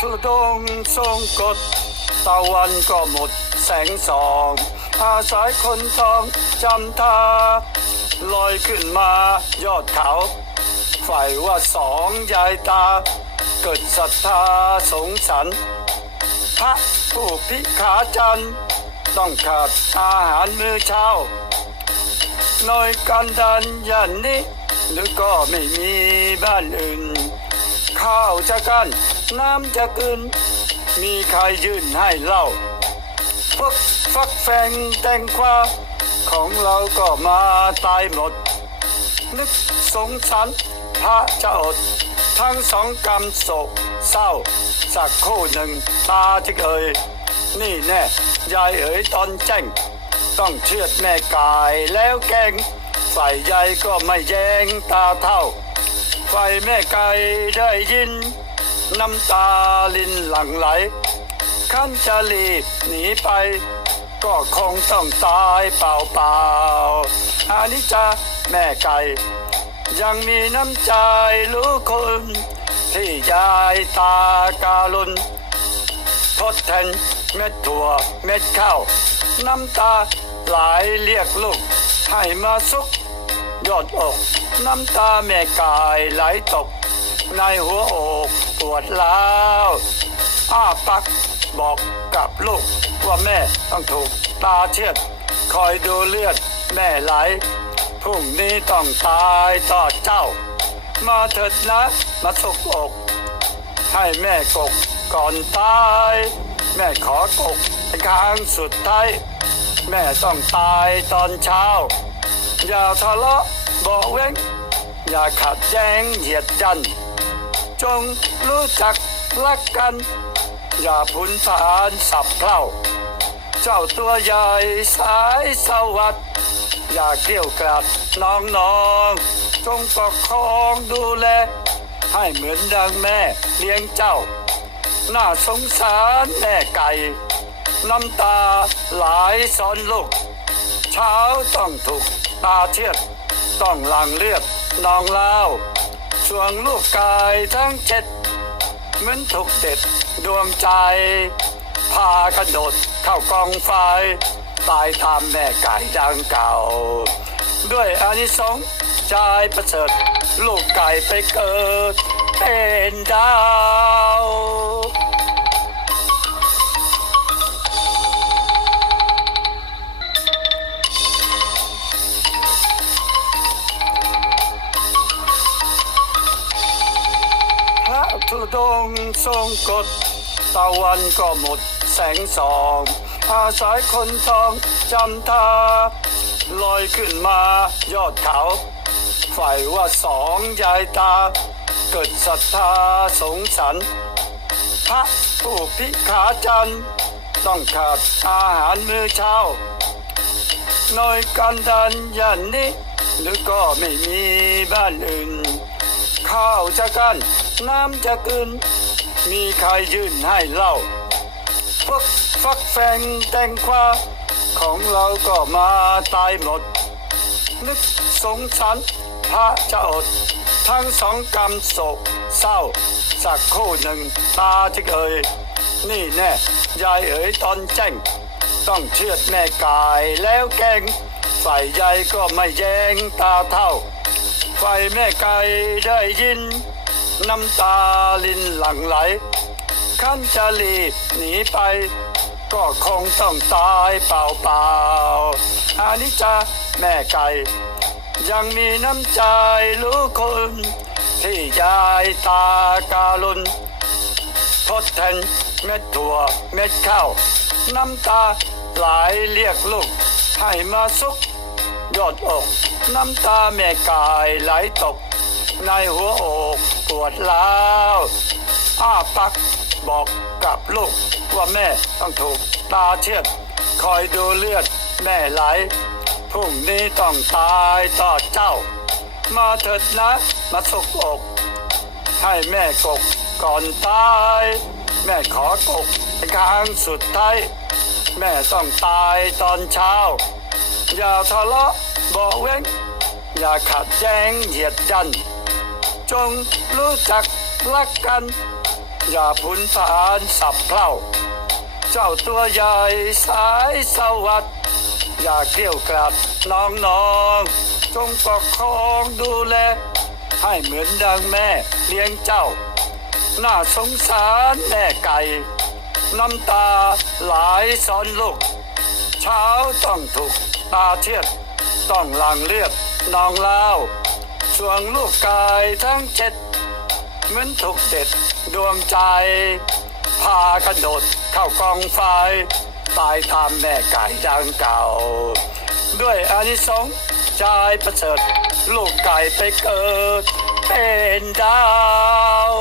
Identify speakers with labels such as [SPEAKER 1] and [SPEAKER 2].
[SPEAKER 1] ทรงกฎตะวันก็หมดแสงส่องอาศัยคนทองจำทาลอยขึ้นมายอดเขาฝ่ายว่าสองยายตา เกิดศรัทธาสงสารพระผู้พิขาจันทร์ต้องขาดอาหารมื้อเช้าหน่อยกันดันยันนี้หรือก็ไม่มีบ้านอื่น ข้าวจะกัน น้ำจะกินมีใครยื่นให้เล่าพวกฟักแฟงแตงควาของเราก็มาตายหมด นึกสงสารพระจะอด ทั้งสองกรรมโศกเศร้า สักคู่หนึ่งตาจะเอ่ยนี่แน่ยายเอ๋ยตอนแจ้ง ต้องเชือดแม่กายแล้วแกงฝ่ายก็ไม่แยงตาเท่าฝ่ายแม่ไก่ได้ยิน น้ำตาลินหลั่งไหลขันจะรีบหนีไป ก็คงต้องตายเปล่าเปล่าๆอานิจจาแม่ไก่ ยังมีน้ำใจรู้คุณที่ยายตาการุณทดแทนเม็ดถั่วเม็ดข้าวน้ำตาไหลเรียกลูก ให้มาซุกยอดอก น้ำตาแม่กายไหลตก ในหัวอก วดร้าวอ้าปักบอกกับลูกว่าแม่ต้องถูกตาเชือดคอยดูเลือดแม่ไหลพรุ่งนี้ต้องตายต่อเจ้า มาเถิดนะ มาสุกอก ให้แม่กกก่อนตาย แม่ขอกกครั้งสุดท้าย แม่ต้องตายตอนเช้า อย่าทะเลาะบอกเว้งอย่าขัดแย้งเหยียดยัน จงรู้จักรักกัน อย่าพุนผานสับเพล่า เจ้าตัวใหญ่สายสวัสดอย่าเกลี้ยวกราดน้องๆจงประคองดูแล ให้เหมือนดังแม่เลี้ยงเจ้า น่าสงสารแม่ไก่ น้ำตาไหลซ้อนลูก เช้าต้องถูกตาเทียด ต้องหลังเลือดน้องเล่า ส่วนลูกกายทั้งเจ็ด เหมือนถูกเด็ดดวงใจ พากระโดดเข้ากองไฟตายตามแม่ไก่ดังเก่า ด้วยอานิสงส์ใจประเสริฐลูกไก่ไปเกิด เป็นดาว ธุดงทรงกฎตะวันก็หมดแสงสองอาศัยคนทองจำทาลอยขึ้นมายอดเขาฝ่ายว่าสองยายตา เกิดศรัทธาสงสารพระผู้พิขาจันต้องขาดอาหารมื้อเช้าหน่อยกันดันยันนี้หรือก็ไม่มีบ้านอื่น ข้าวจะกัน น้ำจะกินมีใครยื่นให้เล่าพวกฟักแฟงแตงควาของเราก็มาตายหมด นึกสงสารพระจะอด ทั้งสองกรรมโศกเศร้า สักคู่หนึ่งตาจะเอ่ยนี่แน่ยายเอ๋ยตอนแจ้ง ต้องเชือดแม่กายแล้วแกงฝ่ายใหญ่ก็ไม่แยงตาเท่า ฝ่ายแม่ไก่ได้ยิน น้ำตาลินหลั่งไหลขันจะรีบหนีไป ก็คงต้องตายเปล่าเปล่าๆอานิจจาแม่ไก่ ยังมีน้ำใจรู้คุณที่ยายตาการุณทดแทนเม็ดถั่วเม็ดข้าว น้ำตาไหลเรียกลูก ให้มาซุกยอดอก น้ำตาแม่กายไหลตก ในหัวอกปวดร้าวอ้าปักบอกกับลูกว่าแม่ต้องถูกตาเชือดคอยดูเลือดแม่ไหลพรุ่งนี้ต้องตายต่อเจ้า มาเถิดนะ มาสุกอก ให้แม่กกก่อนตาย แม่ขอกกเป็นครั้งสุดท้าย แม่ต้องตายตอนเช้า อย่าทะเลาะบอกเว้งอย่าขัดแย้งเหยียดยัน จงรู้จักรักกัน อย่าพุนผานสับเพล่า เจ้าตัวใหญ่สายสวัสดอย่าเกี่ยวกลัดน้องๆจงปกครองดูแล ให้เหมือนดังแม่เลี้ยงเจ้า น่าสงสารแม่ไก่ น้ำตาไหลายสอนลูก เช้าต้องถูกตาเทียด ต้องหลังเลือดน้องเล่า ส่วงลูกกายทั้งเจ็ดเหมือนถูกเด็ดดวงใจ พากันโดดเข้ากองไฟตายตามแม่ไก่ดังเก่า ด้วยอานิสงส์ใจประเสริฐลูกไก่ไปเกิด เป็นดาว